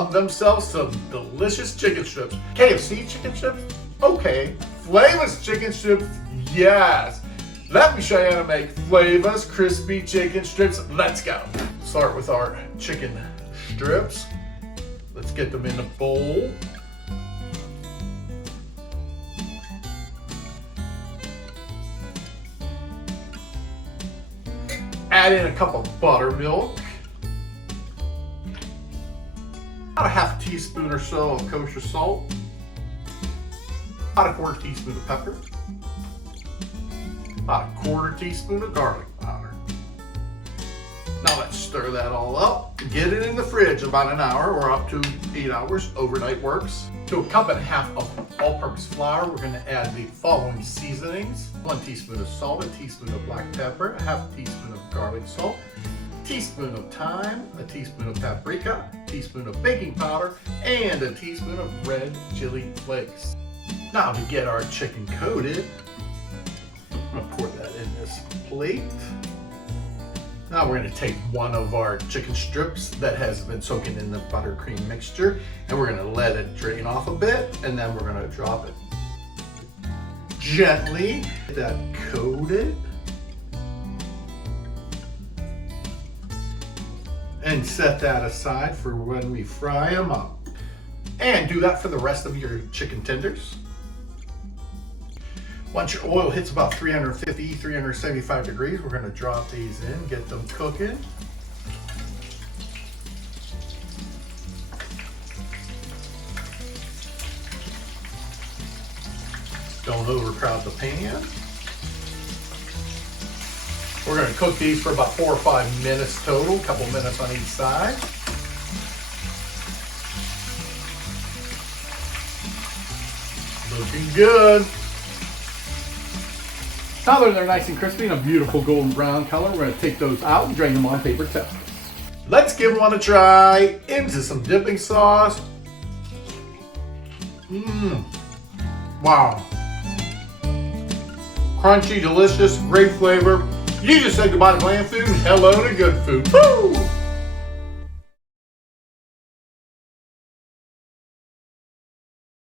love themselves some delicious chicken strips. KFC chicken strips? Okay. Flava's chicken strips? Yes. Let me show you how to make Flava's crispy chicken strips. Let's go. Start with our chicken strips. Let's get them in a bowl. Add in a cup of buttermilk. About a half a teaspoon or so of kosher salt. About a quarter teaspoon of pepper. About a quarter teaspoon of garlic powder. Now let's stir that all up. Get it in the fridge about an hour or up to 8 hours. Overnight works. To a cup and a half of all-purpose flour, we're going to add the following seasonings. 1 teaspoon of salt, a teaspoon of black pepper, a half teaspoon of garlic salt, a teaspoon of thyme, a teaspoon of paprika, a teaspoon of baking powder, and a teaspoon of red chili flakes. Now to get our chicken coated, I'm going to pour that in this plate. Now we're going to take one of our chicken strips that has been soaking in the buttercream mixture, and we're going to let it drain off a bit, and then we're going to drop it gently. Get that coated. And set that aside for when we fry them up. And do that for the rest of your chicken tenders. Once your oil hits about 350, 375 degrees, we're going to drop these in, get them cooking. Don't overcrowd the pan. We're going to cook these for about 4 or 5 minutes total, a couple minutes on each side. Looking good. Now that they're nice and crispy and a beautiful golden brown color, we're going to take those out and drain them on paper towels. Let's give one a try into some dipping sauce. Wow. Crunchy, delicious, great flavor. You just said goodbye to bland food and hello to good food. Woo!